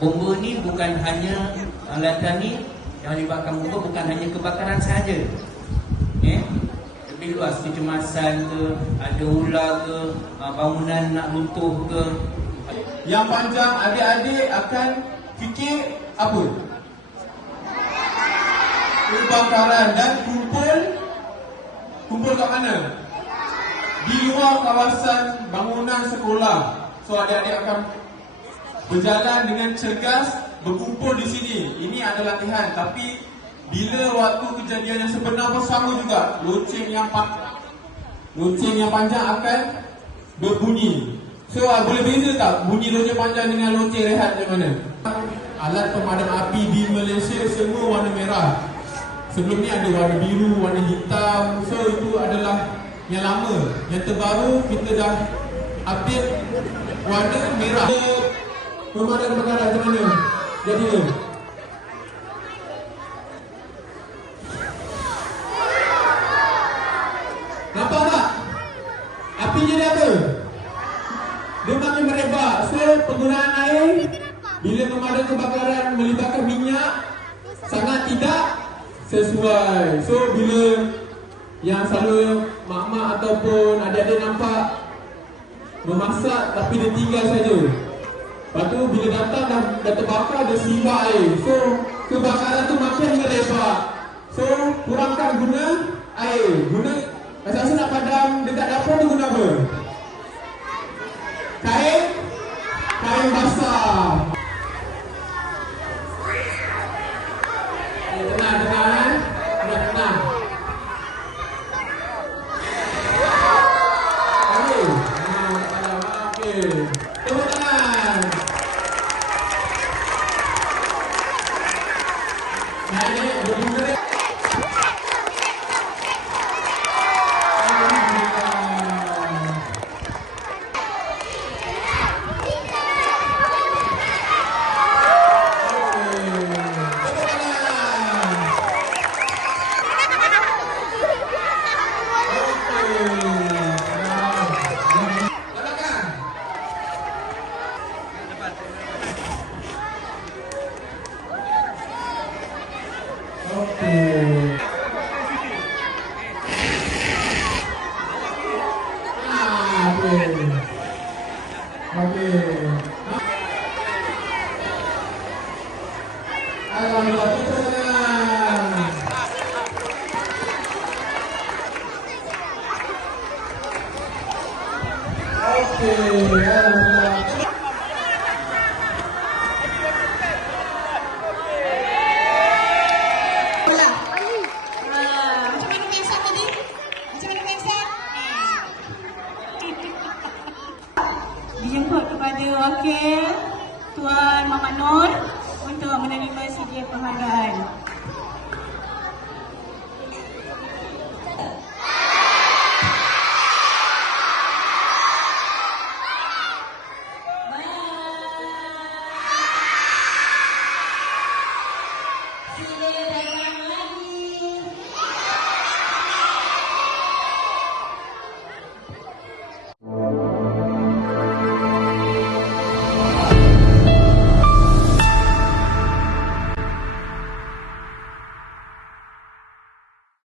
Bomba ni bukan hanya alatan ni yang melibatkan bomba, bukan hanya kebakaran sahaja. Lebih luas, kecemasan ke, ada ular ke, bangunan nak runtuh ke. Yang panjang adik-adik akan fikir apa? Kebakaran dan kumpul kat mana? Di luar kawasan bangunan sekolah. So adik-adik akan berjalan dengan cergas, berkumpul di sini. Ini adalah latihan, tapi bila waktu kejadian yang sebenar pun sama juga. Loceng yang panjang akan berbunyi. So boleh beza tak bunyi loceng panjang dengan loceng rehat macam mana? Alat pemadam api di Malaysia semua warna merah. Sebelum ni ada warna biru, warna hitam. So itu adalah yang lama. Yang terbaru kita dah update warna merah. Pemadam kebakaran macam mana? Jadi nampak tak? Api jadi apa? Dia makin merebak. So penggunaan air bila pemadam kebakaran melibatkan minyak sangat tidak sesuai. So bila yang selalu mak-mak ataupun adik-adik nampak memasak tapi dia tinggal saja. Lepas tu bila datang dah terbakar, dia simbah air. So kebakaran tu makin merebak. So kurangkan guna air. Rasa nak padam dekat dapur tu guna apa? Kain basah. Tenang. Tenang. Okey. Tepuk tangan. Naik berguna. Dijemput kepada wakil Tuan Muhammad Nur untuk menerima sedia penghargaan.